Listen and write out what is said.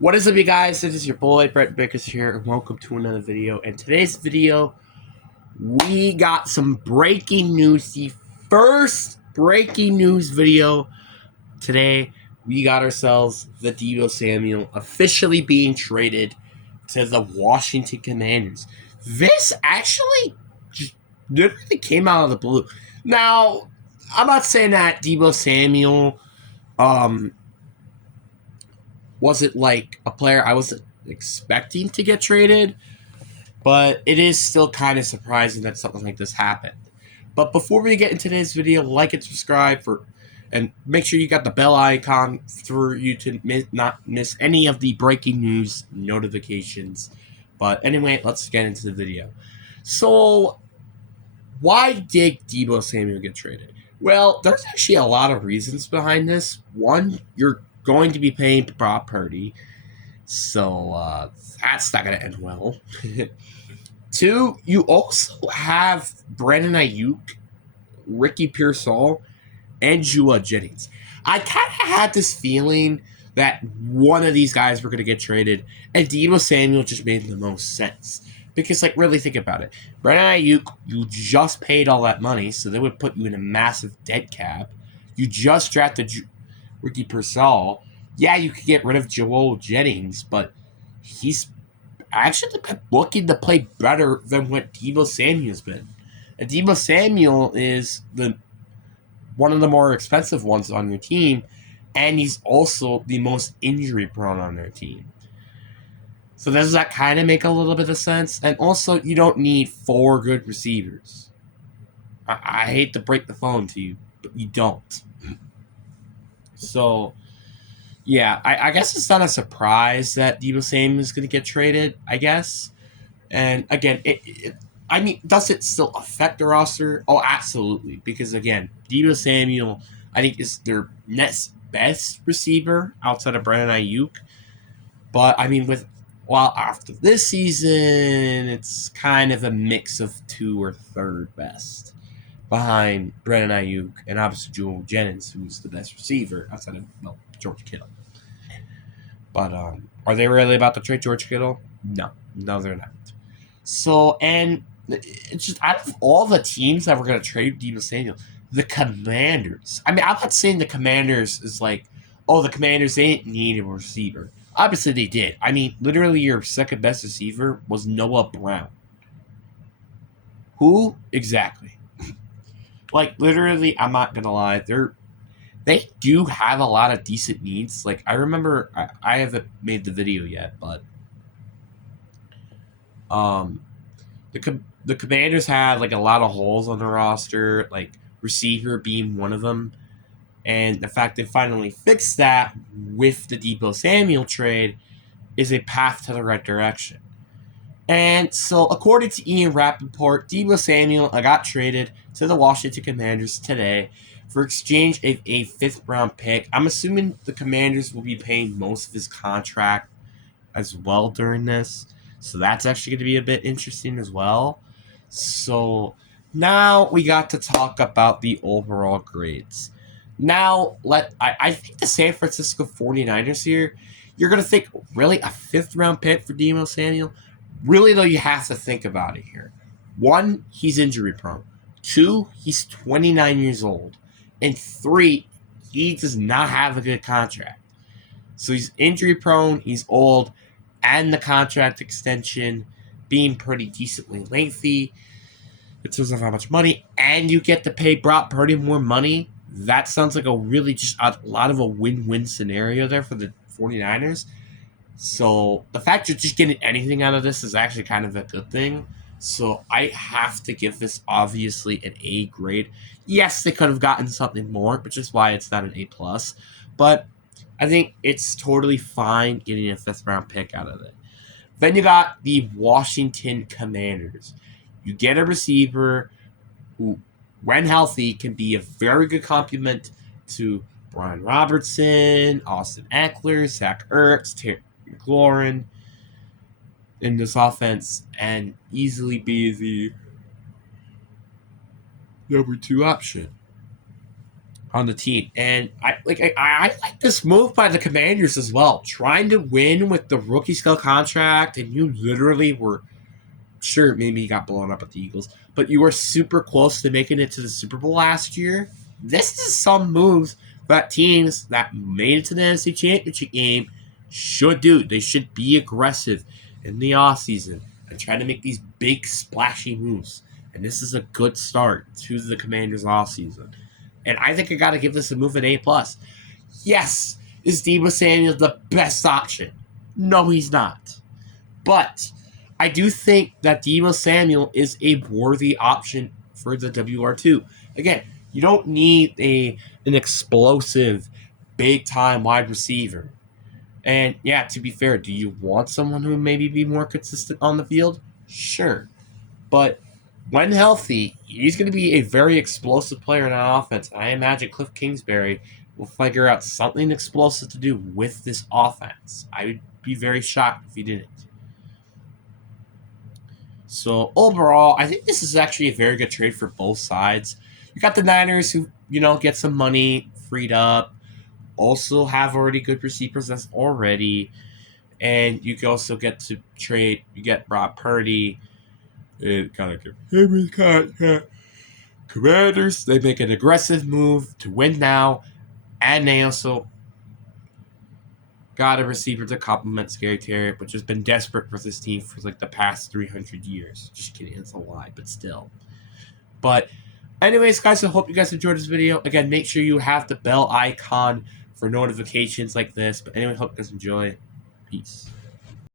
What is up, you guys? This is your boy Brett Bickers here, and welcome to another video. And today's video, we got some breaking news. The first breaking news video today. We got ourselves the Deebo Samuel officially being traded to the Washington Commanders. This actually just literally came out of the blue. Now, I'm not saying that Deebo Samuel wasn't like a player I was expecting to get traded, but it is still kind of surprising that something like this happened. But before we get into today's video, like and subscribe and make sure you got the bell icon for you to not miss any of the breaking news notifications. But anyway, let's get into the video. So, why did Deebo Samuel get traded? Well, there's actually a lot of reasons behind this. One, you're going to be paying Brock Purdy, so that's not going to end well. Two, you also have Brandon Ayuk, Ricky Pearsall, and Jua Jennings. I kind of had this feeling that one of these guys were going to get traded, and Deebo Samuel just made the most sense. Because, like, really think about it. Brandon Ayuk, you just paid all that money, so they would put you in a massive dead cap. You just drafted Ricky Pearsall. Yeah, you could get rid of Joel Jennings, but he's actually been looking to play better than what Deebo Samuel's been. And Deebo Samuel is the one of the more expensive ones on your team, and he's also the most injury prone on their team. So does that kind of make a little bit of sense? And also, you don't need four good receivers. I hate to break the phone to you, but you don't. So, yeah, I guess it's not a surprise that Deebo Samuel is going to get traded, I guess. And again, I mean, does it still affect the roster? Oh, absolutely. Because again, Deebo Samuel, I think, is their next best receiver outside of Brandon Ayuk. But I mean, after this season, it's kind of a mix of two or third best behind Brandon Ayuk and obviously Joel Jennings, who's the best receiver outside of George Kittle. But are they really about to trade George Kittle? No, they're not. So, and it's just out of all the teams that were going to trade Deebo Samuel, the Commanders. I mean, I'm not saying the Commanders is like, oh, the Commanders, they didn't need a receiver. Obviously, they did. I mean, literally, your second best receiver was Noah Brown. Who exactly? Like, literally, I'm not gonna lie, they do have a lot of decent needs. Like, I remember, I haven't made the video yet, but um, the Commanders had like a lot of holes on the roster, like receiver being one of them. And the fact they finally fixed that with the Deebo Samuel trade is a path to the right direction. And so, according to Ian Rappaport, Deebo Samuel got traded to the Washington Commanders today for exchange of a fifth-round pick. I'm assuming the Commanders will be paying most of his contract as well during this. So that's actually going to be a bit interesting as well. So now we got to talk about the overall grades. Now, I think the San Francisco 49ers here, you're going to think, really, a fifth-round pick for Deebo Samuel? Really, though, you have to think about it here. One, he's injury prone. Two, he's 29 years old. And three, he does not have a good contract. So he's injury prone, he's old, and the contract extension being pretty decently lengthy in terms of how much money, and you get to pay Brock Purdy more money. That sounds like a really just a lot of a win-win scenario there for the 49ers. So the fact you're just getting anything out of this is actually kind of a good thing. So I have to give this obviously an A grade. Yes, they could have gotten something more, which is why it's not an A plus. But I think it's totally fine getting a fifth round pick out of it. Then you got the Washington Commanders. You get a receiver who, when healthy, can be a very good complement to Brian Robertson, Austin Eckler, Zach Ertz, Terry McLaurin in this offense, and easily be the number two option. on the team. And I like this move by the Commanders as well. Trying to win with the rookie scale contract, and you literally were sure maybe you got blown up at the Eagles, but you were super close to making it to the Super Bowl last year. This is some moves that teams that made it to the NFC Championship game should do. They should be aggressive in the offseason and try to make these big splashy moves. And this is a good start to the Commanders offseason. And I think I got to give this a move an A+. Yes, is Deebo Samuel the best option? No, he's not. But I do think that Deebo Samuel is a worthy option for the WR2. Again, you don't need an explosive, big-time wide receiver. And yeah, to be fair, do you want someone who maybe be more consistent on the field? Sure. But when healthy, he's going to be a very explosive player in that offense. I imagine Cliff Kingsbury will figure out something explosive to do with this offense. I would be very shocked if he didn't. So overall, I think this is actually a very good trade for both sides. You got the Niners who, get some money freed up, also have already good receivers that's already, and you can also get to trade, you get Brock Purdy, and kind of give him his contract. Commanders, they make an aggressive move to win now, and they also got a receiver to complement Scary Terry, which has been desperate for this team for like the past 300 years. Just kidding, it's a lie, but still. But anyways, guys, I hope you guys enjoyed this video. Again, make sure you have the bell icon for notifications like this. But anyway, hope you guys enjoy. Peace.